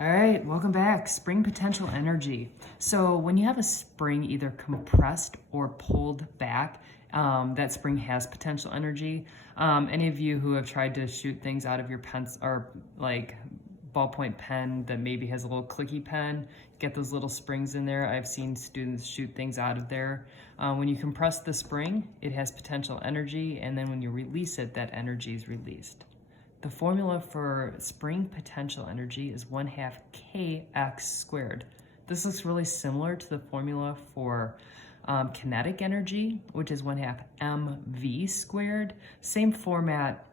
All right, welcome back. Spring potential energy. So when you have a spring either compressed or pulled back, that spring has potential energy. Any of you who have tried to shoot things out of your pens or like ballpoint pen that maybe has a little clicky pen, get those little springs in there. I've seen students shoot things out of there. When you compress the spring, it has potential energy, and then when you release it, that energy is released. The formula for spring potential energy is 1/2 kx squared. This looks really similar to the formula for kinetic energy, which is 1/2 mv squared. Same format,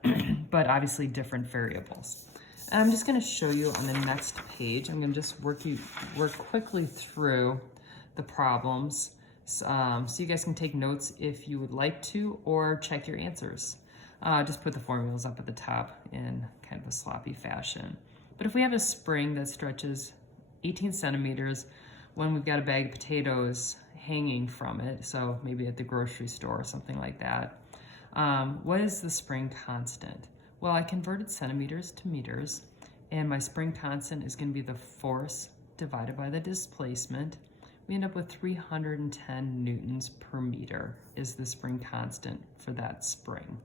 but obviously different variables. And I'm just going to show you on the next page. I'm going to just work quickly through the problems so you guys can take notes if you would like to, or check your answers. Just put the formulas up at the top in kind of a sloppy fashion. But if we have a spring that stretches 18 centimeters when we've got a bag of potatoes hanging from it, so maybe at the grocery store or something like that, what is the spring constant? Well, I converted centimeters to meters, and my spring constant is going to be the force divided by the displacement. We end up with 310 newtons per meter is the spring constant for that spring.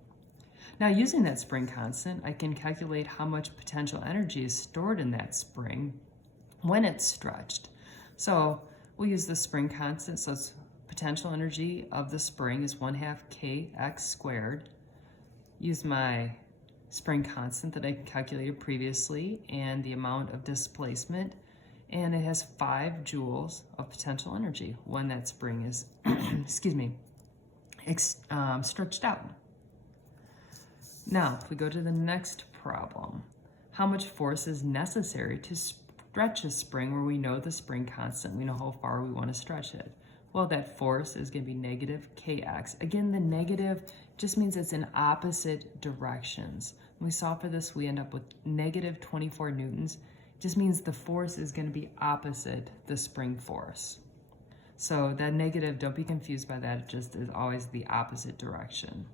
Now, using that spring constant, I can calculate how much potential energy is stored in that spring when it's stretched. So we'll use the spring constant. So it's potential energy of the spring is 1/2 kx squared. Use my spring constant that I calculated previously and the amount of displacement, and it has 5 joules of potential energy when that spring is, stretched out. Now, if we go to the next problem, how much force is necessary to stretch a spring where we know the spring constant, we know how far we want to stretch it? Well, that force is going to be negative kx. Again, the negative just means it's in opposite directions. When we solve for this, we end up with negative 24 newtons. It just means the force is going to be opposite the spring force. So that negative, don't be confused by that. It just is always the opposite direction.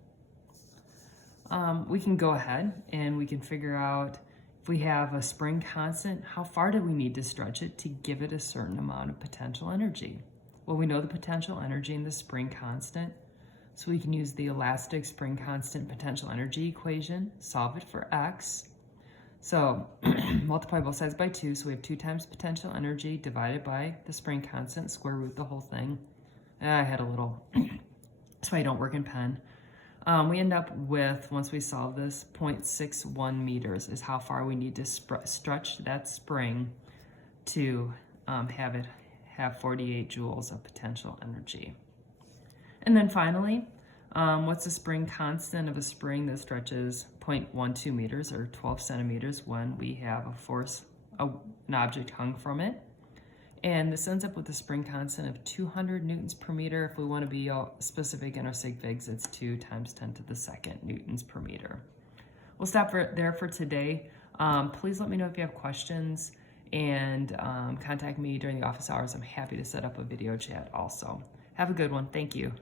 We can go ahead and we can figure out if we have a spring constant, how far do we need to stretch it to give it a certain amount of potential energy? Well, we know the potential energy in the spring constant, so we can use the elastic spring constant potential energy equation, solve it for x. So multiply both sides by 2, so we have 2 times potential energy divided by the spring constant, square root the whole thing. And I had a little, that's why I don't work in pen. We end up with, once we solve this, 0.61 meters is how far we need to stretch that spring to have 48 joules of potential energy. And then finally, what's the spring constant of a spring that stretches 0.12 meters or 12 centimeters when we have an object hung from it? And this ends up with a spring constant of 200 newtons per meter. If we want to be specific in our sig figs, it's 2 times 10 to the second newtons per meter. We'll stop there for today. Please let me know if you have questions, and contact me during the office hours. I'm happy to set up a video chat also. Have a good one. Thank you.